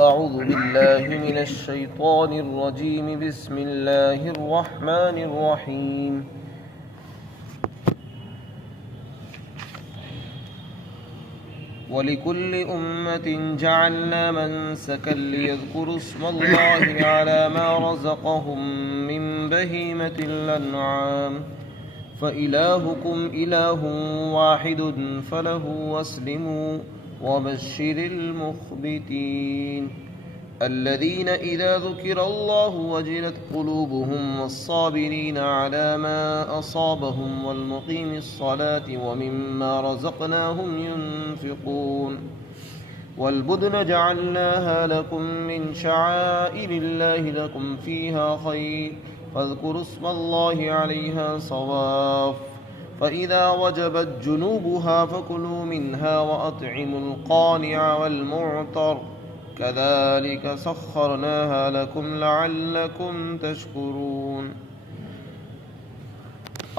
أعوذ بالله من الشيطان الرجيم بسم الله الرحمن الرحيم وَلِكُلِّ أُمَّةٍ جَعَلْنَا مَنسَكًا لِيَذْكُرُوا اسْمَ اللَّهِ عَلَى مَا رَزَقَهُم مِّن بَهِيمَةِ الْأَنْعَامِ فَإِلَٰهُكُمْ إِلَٰهٌ وَاحِدٌ فَلَهُ أَسْلِمُوا وَبَشِّرِ الْمُخْبِتِينَ الَّذِينَ إِذَا ذُكِرَ اللَّهُ وَجِلَتْ قُلُوبُهُمْ وَالصَّابِرِينَ عَلَىٰ مَا أَصَابَهُمْ وَالْمُقِيمِي الصَّلَاةِ وَمِمَّا رَزَقْنَاهُمْ يُنفِقُونَ وَالْبُدْنَ جَعَلْنَاهَا لَكُم مِّن شَعَائِرِ اللَّهِ لَكُمْ فِيهَا خَيْرٌ فاذكروا اسم الله عليها صواف فإذا وجبت جنوبها فكلوا منها وأطعموا القانع والمعتر كذلك سخرناها لكم لعلكم تشكرون۔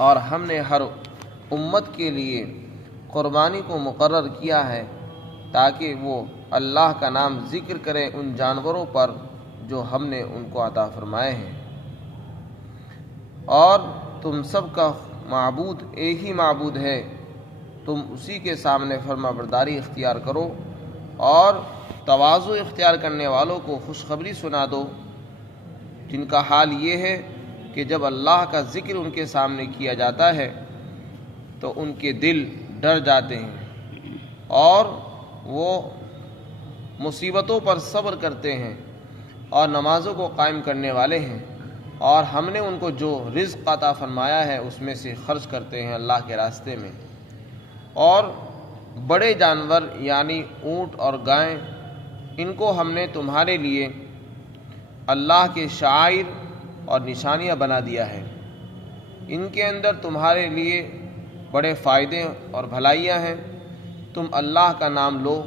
اور ہم نے ہر امت کے لیے قربانی کو مقرر کیا ہے تاکہ وہ اللہ کا نام ذکر کرے ان جانوروں پر جو ہم نے ان کو عطا فرمائے ہیں، اور تم سب کا معبود ایک ہی معبود ہے، تم اسی کے سامنے فرما برداری اختیار کرو اور تواضع اختیار کرنے والوں کو خوشخبری سنا دو، جن کا حال یہ ہے کہ جب اللہ کا ذکر ان کے سامنے کیا جاتا ہے تو ان کے دل ڈر جاتے ہیں اور وہ مصیبتوں پر صبر کرتے ہیں اور نمازوں کو قائم کرنے والے ہیں، اور ہم نے ان کو جو رزق عطا فرمایا ہے اس میں سے خرچ کرتے ہیں اللہ کے راستے میں۔ اور بڑے جانور یعنی اونٹ اور گائیں، ان کو ہم نے تمہارے لیے اللہ کے شعائر اور نشانیاں بنا دیا ہے، ان کے اندر تمہارے لیے بڑے فائدے اور بھلائیاں ہیں، تم اللہ کا نام لو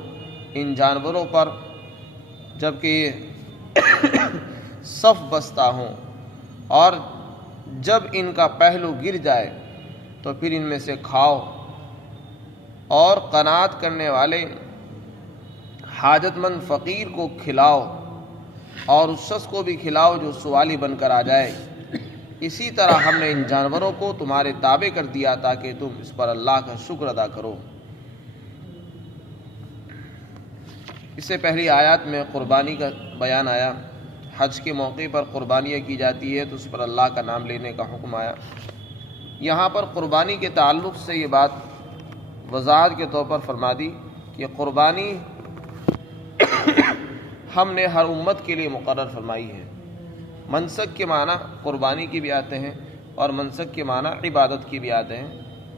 ان جانوروں پر جبکہ یہ صف بستہ ہوں، اور جب ان کا پہلو گر جائے تو پھر ان میں سے کھاؤ، اور قناعت کرنے والے حاجت مند فقیر کو کھلاؤ اور اس شخص کو بھی کھلاؤ جو سوالی بن کر آ جائے۔ اسی طرح ہم نے ان جانوروں کو تمہارے تابع کر دیا تاکہ تم اس پر اللہ کا شکر ادا کرو۔ اس سے پہلی آیات میں قربانی کا بیان آیا، حج کے موقع پر قربانیاں کی جاتی ہے تو اس پر اللہ کا نام لینے کا حکم آیا۔ یہاں پر قربانی کے تعلق سے یہ بات وضاحت کے طور پر فرما دی کہ قربانی ہم نے ہر امت کے لیے مقرر فرمائی ہے۔ منسک کے معنی قربانی کی بھی آتے ہیں اور منسک کے معنی عبادت کی بھی آتے ہیں،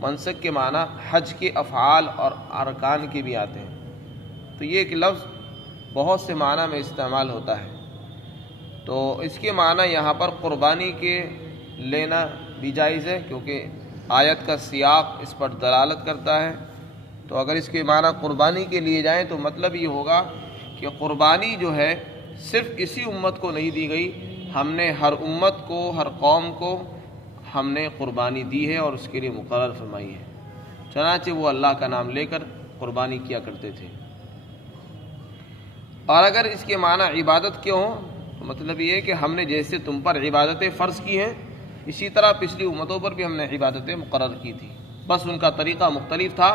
منسک کے معنی حج کے افعال اور ارکان کے بھی آتے ہیں۔ تو یہ ایک لفظ بہت سے معنی میں استعمال ہوتا ہے، تو اس کے معنی یہاں پر قربانی کے لینا بھی جائز ہے کیونکہ آیت کا سیاق اس پر دلالت کرتا ہے۔ تو اگر اس کے معنی قربانی کے لیے جائیں تو مطلب یہ ہوگا کہ قربانی جو ہے صرف اسی امت کو نہیں دی گئی، ہم نے ہر امت کو، ہر قوم کو ہم نے قربانی دی ہے اور اس کے لیے مقرر فرمائی ہے، چنانچہ وہ اللہ کا نام لے کر قربانی کیا کرتے تھے۔ اور اگر اس کے معنی عبادت کے ہوں تو مطلب یہ ہے کہ ہم نے جیسے تم پر عبادتیں فرض کی ہیں اسی طرح پچھلی امتوں پر بھی ہم نے عبادتیں مقرر کی تھی، بس ان کا طریقہ مختلف تھا،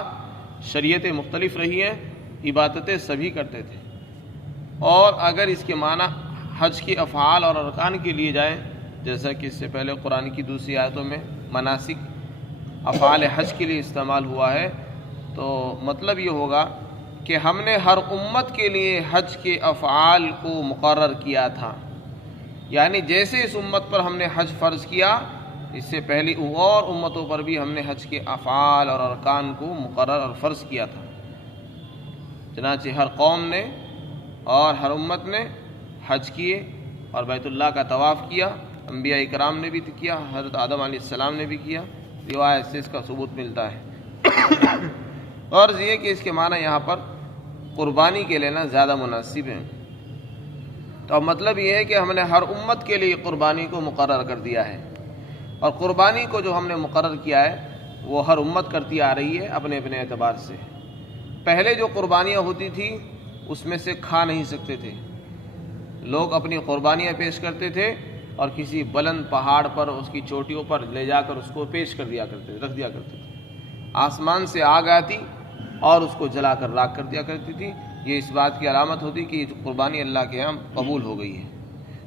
شریعتیں مختلف رہی ہیں، عبادتیں سبھی کرتے تھے۔ اور اگر اس کے معنی حج کے افعال اور ارکان کے لیے جائیں، جیسا کہ اس سے پہلے قرآن کی دوسری آیتوں میں مناسک افعال حج کے لیے استعمال ہوا ہے، تو مطلب یہ ہوگا کہ ہم نے ہر امت کے لیے حج کے افعال کو مقرر کیا تھا، یعنی جیسے اس امت پر ہم نے حج فرض کیا، اس سے پہلی اور امتوں پر بھی ہم نے حج کے افعال اور ارکان کو مقرر اور فرض کیا تھا۔ چنانچہ ہر قوم نے اور ہر امت نے حج کیے اور بیت اللہ کا طواف کیا، انبیاء کرام نے بھی کیا، حضرت آدم علیہ السلام نے بھی کیا، روایت سے اس کا ثبوت ملتا ہے۔ اور یہ کہ اس کے معنی یہاں پر قربانی کے لینا زیادہ مناسب ہے، تو مطلب یہ ہے کہ ہم نے ہر امت کے لیے قربانی کو مقرر کر دیا ہے، اور قربانی کو جو ہم نے مقرر کیا ہے وہ ہر امت کرتی آ رہی ہے اپنے اپنے اعتبار سے۔ پہلے جو قربانیاں ہوتی تھیں اس میں سے کھا نہیں سکتے تھے، لوگ اپنی قربانیاں پیش کرتے تھے اور کسی بلند پہاڑ پر اس کی چوٹیوں پر لے جا کر اس کو پیش کر دیا کرتے تھے، رکھ دیا کرتے تھے۔ آسمان سے آگ آتی اور اس کو جلا کر راکھ کر دیا کرتی تھی۔ یہ اس بات کی علامت ہوتی کہ یہ قربانی اللہ کے یہاں قبول ہو گئی ہے،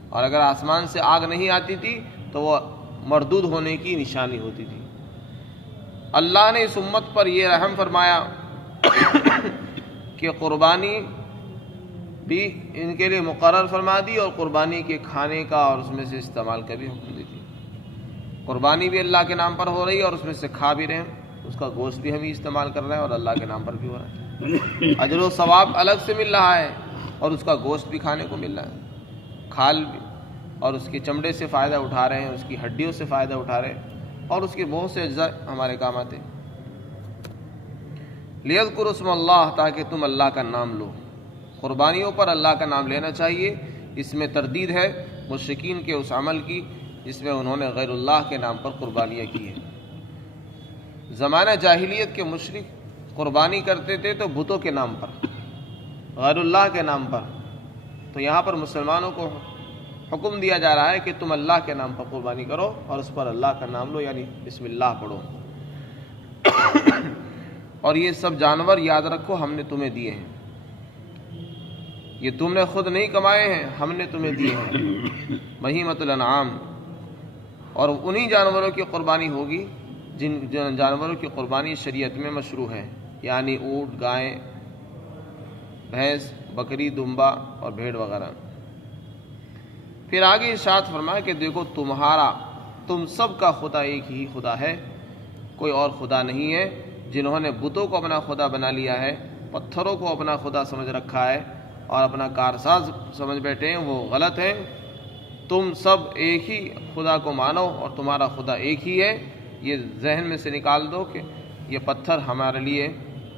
اور اگر آسمان سے آگ نہیں آتی تھی تو وہ مردود ہونے کی نشانی ہوتی تھی۔ اللہ نے اس امت پر یہ رحم فرمایا کہ قربانی بھی ان کے لیے مقرر فرما دی، اور قربانی کے کھانے کا اور اس میں سے استعمال کا بھی حکم دی تھی۔ قربانی بھی اللہ کے نام پر ہو رہی ہے اور اس میں سے کھا بھی رہے ہیں، اس کا گوشت بھی ہم ہی استعمال کر رہے ہیں اور اللہ کے نام پر بھی ہو رہا ہے۔ اجر و ثواب الگ سے مل رہا ہے اور اس کا گوشت بھی کھانے کو مل رہا ہے، کھال بھی، اور اس کے چمڑے سے فائدہ اٹھا رہے ہیں، اس کی ہڈیوں سے فائدہ اٹھا رہے ہیں، اور اس کے بہت سے اجزاء ہمارے کام آتے ہیں۔ لِيَذْكُرُوا اسْمَ اللَّهِ، تاکہ تم اللہ کا نام لو۔ قربانیوں پر اللہ کا نام لینا چاہیے۔ اس میں تردید ہے مشرکین کے اس عمل کی جس میں انہوں نے غیر اللہ کے نام پر قربانیاں کی ہیں۔ زمانہ جاہلیت کے مشرک قربانی کرتے تھے تو بتوں کے نام پر، غیر اللہ کے نام پر۔ تو یہاں پر مسلمانوں کو حکم دیا جا رہا ہے کہ تم اللہ کے نام پر قربانی کرو اور اس پر اللہ کا نام لو، یعنی بسم اللہ پڑھو۔ اور یہ سب جانور یاد رکھو ہم نے تمہیں دیے ہیں، یہ تم نے خود نہیں کمائے ہیں، ہم نے تمہیں دیے ہیں۔ بہیمۃ الانعام، اور انہی جانوروں کی قربانی ہوگی جن جانوروں کی قربانی شریعت میں مشروع ہے، یعنی اونٹ، گائے، بھینس، بکری، دمبا اور بھیڑ وغیرہ۔ پھر آگے ارشاد فرمایا کہ دیکھو تم سب کا خدا ایک ہی خدا ہے، کوئی اور خدا نہیں ہے۔ جنہوں نے بتوں کو اپنا خدا بنا لیا ہے، پتھروں کو اپنا خدا سمجھ رکھا ہے اور اپنا کارساز سمجھ بیٹھے ہیں، وہ غلط ہیں۔ تم سب ایک ہی خدا کو مانو اور تمہارا خدا ایک ہی ہے۔ یہ ذہن میں سے نکال دو کہ یہ پتھر ہمارے لیے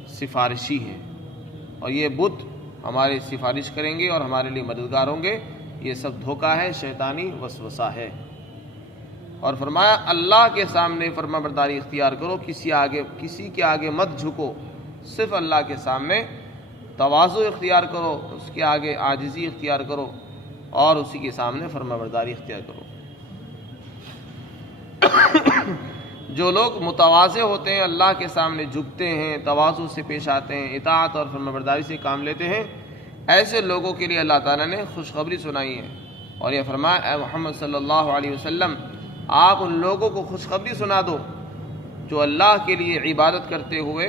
سفارشی ہیں اور یہ بت ہماری سفارش کریں گے اور ہمارے لیے مددگار ہوں گے۔ یہ سب دھوکہ ہے، شیطانی وسوسہ ہے۔ اور فرمایا اللہ کے سامنے فرما برداری اختیار کرو، کسی کے آگے مت جھکو، صرف اللہ کے سامنے تواضع اختیار کرو، اس کے آگے عاجزی اختیار کرو اور اسی کے سامنے فرما برداری اختیار کرو۔ جو لوگ متواضع ہوتے ہیں، اللہ کے سامنے جھکتے ہیں، تواضع سے پیش آتے ہیں، اطاعت اور فرما برداری سے کام لیتے ہیں، ایسے لوگوں کے لیے اللہ تعالیٰ نے خوشخبری سنائی ہے۔ اور یہ فرمایا اے محمد صلی اللہ علیہ وسلم، آپ ان لوگوں کو خوشخبری سنا دو جو اللہ کے لیے عبادت کرتے ہوئے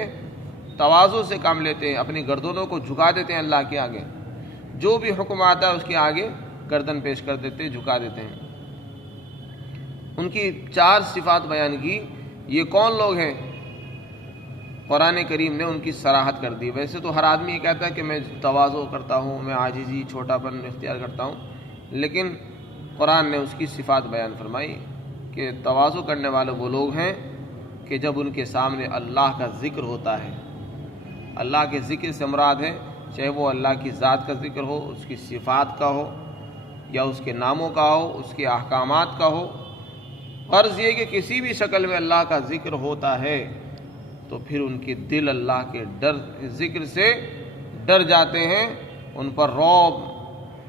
تواضع سے کام لیتے ہیں، اپنی گردنوں کو جھکا دیتے ہیں اللہ کے آگے، جو بھی حکم آتا ہے اس کے آگے گردن پیش کر دیتے، جھکا دیتے ہیں۔ ان کی 4 صفات بیان کی۔ یہ کون لوگ ہیں؟ قرآن کریم نے ان کی صراحت کر دی۔ ویسے تو ہر آدمی یہ کہتا ہے کہ میں تواضع کرتا ہوں، میں عاجزی، چھوٹا پن اختیار کرتا ہوں، لیکن قرآن نے اس کی صفات بیان فرمائی کہ تواضع کرنے والے وہ لوگ ہیں کہ جب ان کے سامنے اللہ کا ذکر ہوتا ہے، اللہ کے ذکر سے مراد ہے چاہے وہ اللہ کی ذات کا ذکر ہو، اس کی صفات کا ہو، یا اس کے ناموں کا ہو، اس کے احکامات کا ہو، غرض یہ کہ کسی بھی شکل میں اللہ کا ذکر ہوتا ہے تو پھر ان کے دل اللہ کے ذکر سے ڈر جاتے ہیں، ان پر رعب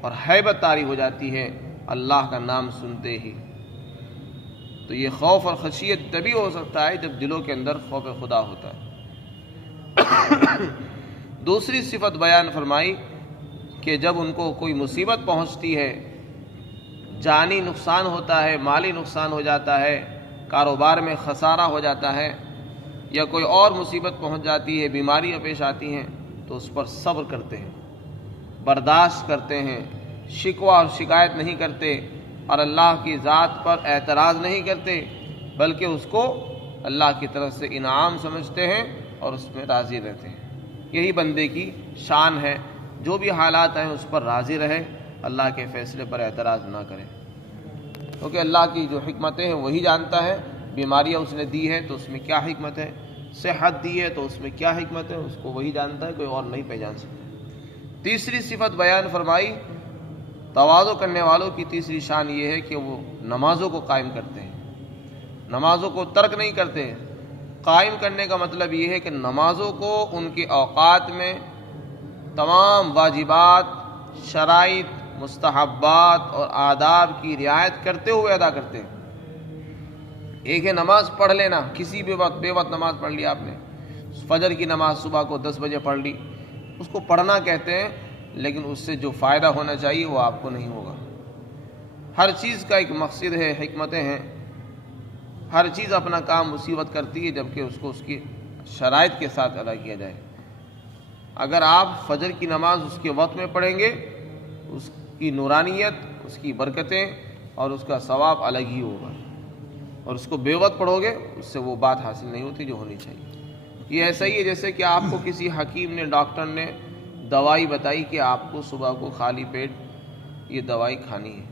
اور ہیبت طاری ہو جاتی ہے اللہ کا نام سنتے ہی۔ تو یہ خوف اور خشیت تبھی ہو سکتا ہے جب دلوں کے اندر خوف خدا ہوتا ہے۔ دوسری صفت بیان فرمائی کہ جب ان کو کوئی مصیبت پہنچتی ہے، جانی نقصان ہوتا ہے، مالی نقصان ہو جاتا ہے، کاروبار میں خسارہ ہو جاتا ہے، یا کوئی اور مصیبت پہنچ جاتی ہے، بیماریاں پیش آتی ہیں، تو اس پر صبر کرتے ہیں، برداشت کرتے ہیں، شکوہ اور شکایت نہیں کرتے اور اللہ کی ذات پر اعتراض نہیں کرتے، بلکہ اس کو اللہ کی طرف سے انعام سمجھتے ہیں اور اس میں راضی رہتے ہیں۔ یہی بندے کی شان ہے، جو بھی حالات ہیں اس پر راضی رہے، اللہ کے فیصلے پر اعتراض نہ کرے، کیونکہ اللہ کی جو حکمتیں ہیں وہی جانتا ہے۔ بیماریاں اس نے دی ہے تو اس میں کیا حکمت ہے، صحت دی ہے تو اس میں کیا حکمت ہے، اس کو وہی جانتا ہے، کوئی اور نہیں پہچان سکتا۔ تیسری صفت بیان فرمائی، تواضع کرنے والوں کی تیسری شان یہ ہے کہ وہ نمازوں کو قائم کرتے ہیں، نمازوں کو ترک نہیں کرتے۔ قائم کرنے کا مطلب یہ ہے کہ نمازوں کو ان کے اوقات میں تمام واجبات، شرائط مستحبات اور آداب کی رعایت کرتے ہوئے ادا کرتے ہیں۔ ایک ہے نماز پڑھ لینا، کسی بھی وقت بے وقت نماز پڑھ لی آپ نے، فجر کی نماز صبح کو 10 بجے پڑھ لی، اس کو پڑھنا کہتے ہیں، لیکن اس سے جو فائدہ ہونا چاہیے وہ آپ کو نہیں ہوگا۔ ہر چیز کا ایک مقصد ہے، حکمتیں ہیں، ہر چیز اپنا کام اسی وقت کرتی ہے جبکہ اس کو اس کی شرائط کے ساتھ ادا کیا جائے۔ اگر آپ فجر کی نماز اس کے وقت میں پڑھیں گے، اس کی نورانیت، اس کی برکتیں اور اس کا ثواب الگ ہی ہوگا، اور اس کو بے وقت پڑھو گے اس سے وہ بات حاصل نہیں ہوتی جو ہونی چاہیے۔ یہ ایسا ہی ہے جیسے کہ آپ کو کسی حکیم نے، ڈاکٹر نے دوائی بتائی کہ آپ کو صبح کو خالی پیٹ یہ دوائی کھانی ہے،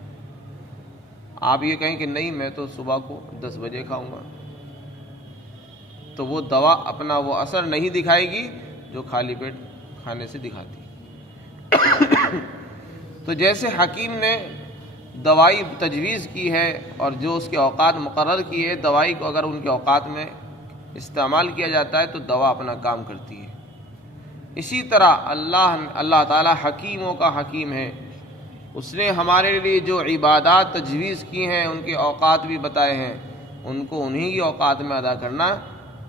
آپ یہ کہیں کہ نہیں میں تو صبح کو 10 بجے کھاؤں گا، تو وہ دوا اپنا وہ اثر نہیں دکھائے گی جو خالی پیٹ کھانے سے دکھاتی۔ تو جیسے حکیم نے دوائی تجویز کی ہے اور جو اس کے اوقات مقرر کی ہے، دوائی کو اگر ان کے اوقات میں استعمال کیا جاتا ہے تو دوا اپنا کام کرتی ہے۔ اسی طرح اللہ تعالیٰ حکیموں کا حکیم ہے، اس نے ہمارے لیے جو عبادات تجویز کی ہیں، ان کے اوقات بھی بتائے ہیں، ان کو انہی کے اوقات میں ادا کرنا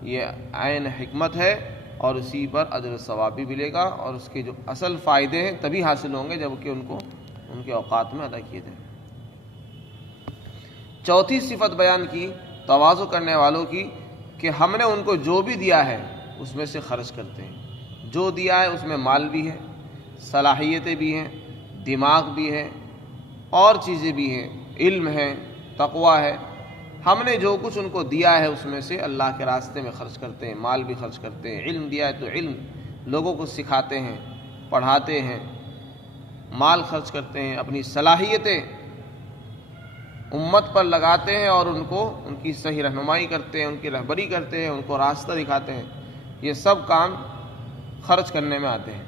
یہ عین حکمت ہے، اور اسی پر اجر و ثواب بھی ملے گا، اور اس کے جو اصل فائدے ہیں تبھی حاصل ہوں گے جبکہ ان کو ان کے اوقات میں ادا کیے جائیں۔ چوتھی صفت بیان کی تواضع کرنے والوں کی کہ ہم نے ان کو جو بھی دیا ہے اس میں سے خرچ کرتے ہیں۔ جو دیا ہے اس میں مال بھی ہے، صلاحیتیں بھی ہیں، دماغ بھی ہے، اور چیزیں بھی ہیں، علم ہے، تقوی ہے۔ ہم نے جو کچھ ان کو دیا ہے اس میں سے اللہ کے راستے میں خرچ کرتے ہیں، مال بھی خرچ کرتے ہیں۔ علم دیا ہے تو علم لوگوں کو سکھاتے ہیں، پڑھاتے ہیں، مال خرچ کرتے ہیں، اپنی صلاحیتیں امت پر لگاتے ہیں اور ان کی صحیح رہنمائی کرتے ہیں، ان کی رہبری کرتے ہیں، ان کو راستہ دکھاتے ہیں۔ یہ سب کام خرچ کرنے میں آتے ہیں۔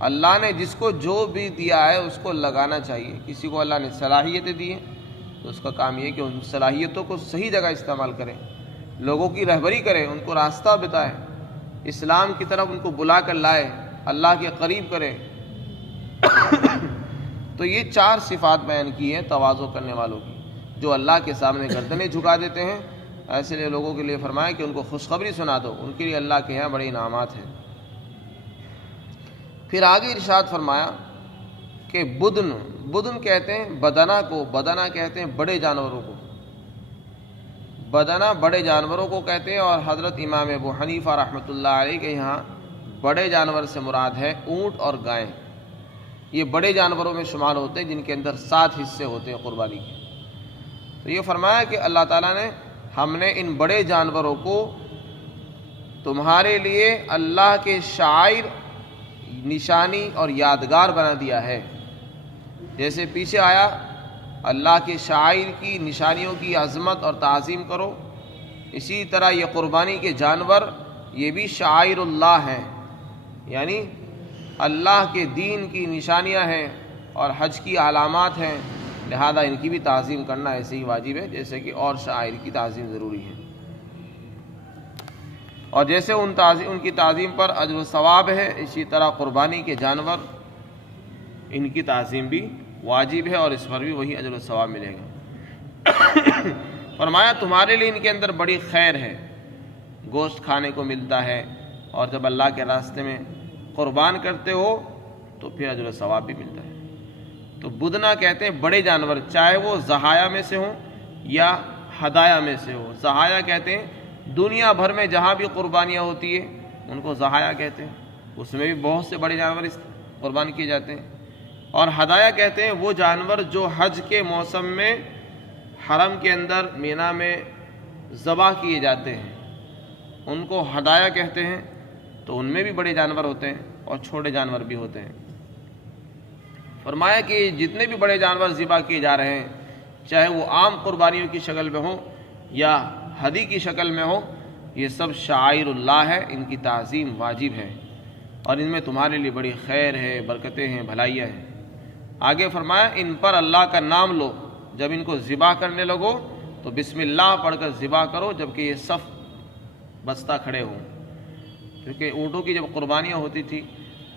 اللہ نے جس کو جو بھی دیا ہے اس کو لگانا چاہیے۔ کسی کو اللہ نے صلاحیتیں دی ہیں تو اس کا کام یہ ہے کہ ان صلاحیتوں کو صحیح جگہ استعمال کریں، لوگوں کی رہبری کریں، ان کو راستہ بتائیں، اسلام کی طرف ان کو بلا کر لائے، اللہ کے قریب کریں۔ تو یہ 4 صفات بیان کی ہیں تواضع کرنے والوں کی، جو اللہ کے سامنے گردنیں جھکا دیتے ہیں۔ ایسے لیے لوگوں کے لیے فرمایا کہ ان کو خوشخبری سنا دو، ان کے لیے اللہ کے یہاں بڑے انعامات ہیں۔ پھر آگے ارشاد فرمایا کہ بدن کہتے ہیں بدنہ کو، بدنہ کہتے ہیں بڑے جانوروں کو، بدنہ بڑے جانوروں کو کہتے ہیں۔ اور حضرت امام ابو حنیفہ رحمۃ اللہ علیہ کے یہاں بڑے جانور سے مراد ہے اونٹ اور گائیں۔ یہ بڑے جانوروں میں شمار ہوتے ہیں جن کے اندر 7 حصے ہوتے ہیں قربانی کے۔ تو یہ فرمایا کہ اللہ تعالیٰ نے ہم نے ان بڑے جانوروں کو تمہارے لیے اللہ کے شعائر، نشانی اور یادگار بنا دیا ہے۔ جیسے پیچھے آیا اللہ کے شعائر کی، نشانیوں کی عظمت اور تعظیم کرو، اسی طرح یہ قربانی کے جانور یہ بھی شعائر اللہ ہیں، یعنی اللہ کے دین کی نشانیاں ہیں اور حج کی علامات ہیں، لہذا ان کی بھی تعظیم کرنا ایسے ہی واجب ہے جیسے کہ اور شعائر کی تعظیم ضروری ہے۔ اور جیسے ان کی تعظیم پر اجر و ثواب ہے، اسی طرح قربانی کے جانور ان کی تعظیم بھی واجب ہے اور اس پر بھی وہی اجر و ثواب ملے گا۔ فرمایا تمہارے لیے ان کے اندر بڑی خیر ہے، گوشت کھانے کو ملتا ہے، اور جب اللہ کے راستے میں قربان کرتے ہو تو پھر اجر و ثواب بھی ملتا ہے۔ تو بدنا کہتے ہیں بڑے جانور، چاہے وہ ضحایا میں سے ہوں یا ہدایا میں سے ہو۔ ضحایا کہتے ہیں دنیا بھر میں جہاں بھی قربانیاں ہوتی ہیں ان کو ضحایا کہتے ہیں، اس میں بھی بہت سے بڑے جانور قربان کیے جاتے ہیں۔ اور ہدایا کہتے ہیں وہ جانور جو حج کے موسم میں حرم کے اندر مینا میں ذبح کیے جاتے ہیں، ان کو ہدایا کہتے ہیں۔ تو ان میں بھی بڑے جانور ہوتے ہیں اور چھوٹے جانور بھی ہوتے ہیں۔ فرمایا کہ جتنے بھی بڑے جانور ذبح کیے جا رہے ہیں، چاہے وہ عام قربانیوں کی شکل میں ہوں یا ہدی کی شکل میں ہو، یہ سب شعائر اللہ ہے، ان کی تعظیم واجب ہے، اور ان میں تمہارے لیے بڑی خیر ہے، برکتیں ہیں، بھلائیاں ہیں۔ آگے فرمایا ان پر اللہ کا نام لو، جب ان کو ذبح کرنے لگو تو بسم اللہ پڑھ کر ذبح کرو جبکہ یہ صف بستہ کھڑے ہوں، کیونکہ اونٹوں کی جب قربانیاں ہوتی تھی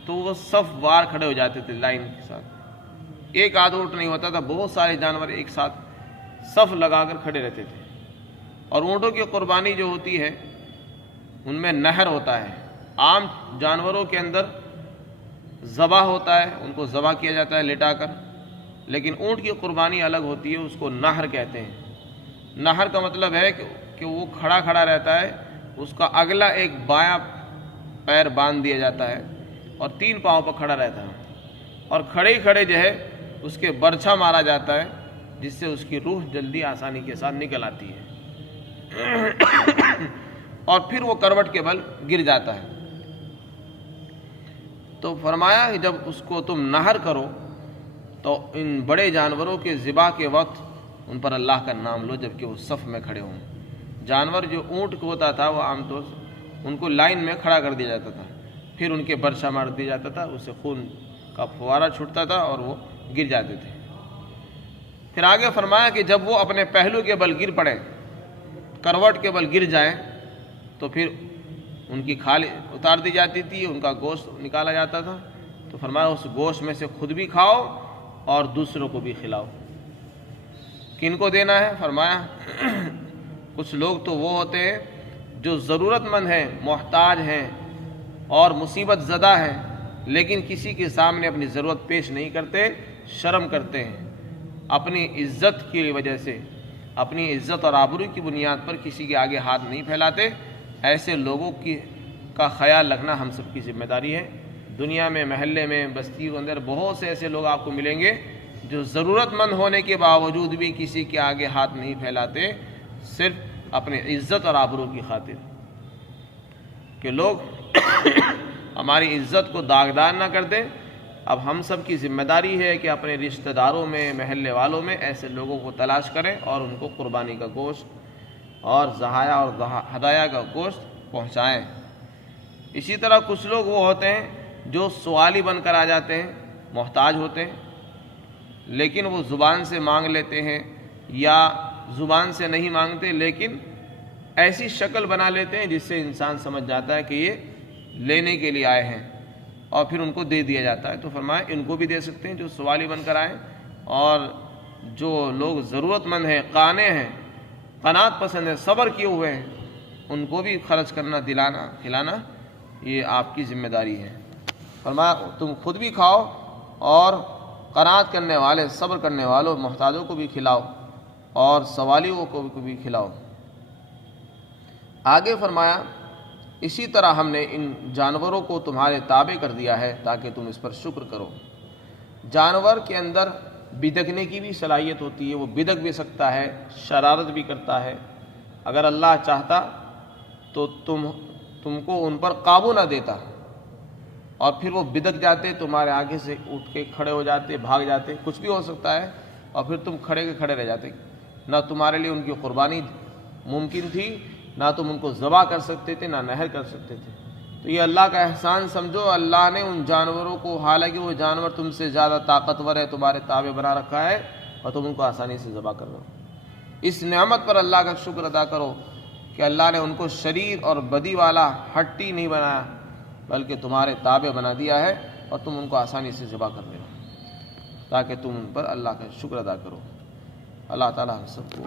تو وہ صف وار کھڑے ہو جاتے تھے لائن کے ساتھ، ایک آدھ اونٹ نہیں ہوتا تھا، بہت سارے جانور ایک ساتھ صف لگا کر کھڑے رہتے تھے۔ اور اونٹوں کی قربانی جو ہوتی ہے ان میں نہر ہوتا ہے، عام جانوروں کے اندر ذبح ہوتا ہے، ان کو ذبح کیا جاتا ہے لٹا کر، لیکن اونٹ کی قربانی الگ ہوتی ہے، اس کو نہر کہتے ہیں۔ نہر کا مطلب ہے کہ وہ کھڑا کھڑا رہتا ہے، اس کا اگلا ایک بایاں پیر باندھ دیا جاتا ہے اور 3 پاؤں پر کھڑا رہتا ہے، اور کھڑے ہی کھڑے جو ہے اس کے برچھا مارا جاتا ہے، جس سے اس کی روح جلدی آسانی کے ساتھ نکل آتی ہے اور پھر وہ کروٹ کے بل گر جاتا ہے۔ تو فرمایا کہ جب اس کو تم نہر کرو تو ان بڑے جانوروں کے ذبح کے وقت ان پر اللہ کا نام لو جبکہ وہ صف میں کھڑے ہوں۔ جانور جو اونٹ کو ہوتا تھا وہ عام طور سے ان کو لائن میں کھڑا کر دیا جاتا تھا، پھر ان کے برچھا مار دیا جاتا تھا، اس سے خون کا فوارہ چھوٹتا تھا اور وہ گر جاتے تھے۔ پھر آگے فرمایا کہ جب وہ اپنے پہلو کے بل گر پڑے، کروٹ کے بل گر جائیں، تو پھر ان کی کھال اتار دی جاتی تھی، ان کا گوشت نکالا جاتا تھا۔ تو فرمایا اس گوشت میں سے خود بھی کھاؤ اور دوسروں کو بھی کھلاؤ۔ کن کو دینا ہے؟ فرمایا کچھ لوگ تو وہ ہوتے ہیں جو ضرورت مند ہیں، محتاج ہیں اور مصیبت زدہ ہیں، لیکن کسی کے سامنے اپنی ضرورت پیش نہیں کرتے، شرم کرتے ہیں، اپنی عزت کی وجہ سے، اپنی عزت اور آبرو کی بنیاد پر کسی کے آگے ہاتھ نہیں پھیلاتے۔ ایسے لوگوں کا خیال رکھنا ہم سب کی ذمہ داری ہے۔ دنیا میں، محلے میں، بستی کے اندر بہت سے ایسے لوگ آپ کو ملیں گے جو ضرورت مند ہونے کے باوجود بھی کسی کے آگے ہاتھ نہیں پھیلاتے، صرف اپنے عزت اور آبرو کی خاطر، کہ لوگ ہماری عزت کو داغدار نہ کر دیں۔ اب ہم سب کی ذمہ داری ہے کہ اپنے رشتہ داروں میں، محلے والوں میں ایسے لوگوں کو تلاش کریں اور ان کو قربانی کا گوشت اور ضحایا اور ہدایہ کا گوشت پہنچائیں۔ اسی طرح کچھ لوگ وہ ہوتے ہیں جو سوالی بن کر آ جاتے ہیں، محتاج ہوتے ہیں، لیکن وہ زبان سے مانگ لیتے ہیں یا زبان سے نہیں مانگتے، لیکن ایسی شکل بنا لیتے ہیں جس سے انسان سمجھ جاتا ہے کہ یہ لینے کے لیے آئے ہیں، اور پھر ان کو دے دیا جاتا ہے۔ تو فرمایا ان کو بھی دے سکتے ہیں جو سوالی بن کر آئیں، اور جو لوگ ضرورت مند ہیں، قانے ہیں، قناعت پسند ہیں، صبر کیے ہوئے ہیں، ان کو بھی خرچ کرنا، دلانا، کھلانا، یہ آپ کی ذمہ داری ہے۔ فرمایا تم خود بھی کھاؤ اور قناعت کرنے والے، صبر کرنے والوں، محتاجوں کو بھی کھلاؤ اور سوالیوں کو بھی کھلاؤ۔ آگے فرمایا اسی طرح ہم نے ان جانوروں کو تمہارے تابع کر دیا ہے تاکہ تم اس پر شکر کرو۔ جانور کے اندر بدکنے کی بھی صلاحیت ہوتی ہے، وہ بدک بھی سکتا ہے، شرارت بھی کرتا ہے۔ اگر اللہ چاہتا تو تم کو ان پر قابو نہ دیتا، اور پھر وہ بدک جاتے، تمہارے آگے سے اٹھ کے کھڑے ہو جاتے، بھاگ جاتے، کچھ بھی ہو سکتا ہے، اور پھر تم کھڑے کے کھڑے رہ جاتے۔ نہ تمہارے لیے ان کی قربانی ممکن تھی، نہ تم ان کو ذبح کر سکتے تھے، نہ نہر کر سکتے تھے۔ تو یہ اللہ کا احسان سمجھو، اللہ نے ان جانوروں کو، حالانکہ وہ جانور تم سے زیادہ طاقتور ہے، تمہارے تابع بنا رکھا ہے، اور تم ان کو آسانی سے ذبح کر رہے ہو۔ اس نعمت پر اللہ کا شکر ادا کرو کہ اللہ نے ان کو شریر اور بدی والا، ہٹی نہیں بنایا، بلکہ تمہارے تابع بنا دیا ہے، اور تم ان کو آسانی سے ذبح کر رہے ہو، تاکہ تم ان پر اللہ کا شکر ادا کرو۔ اللہ تعالی ہم سب کو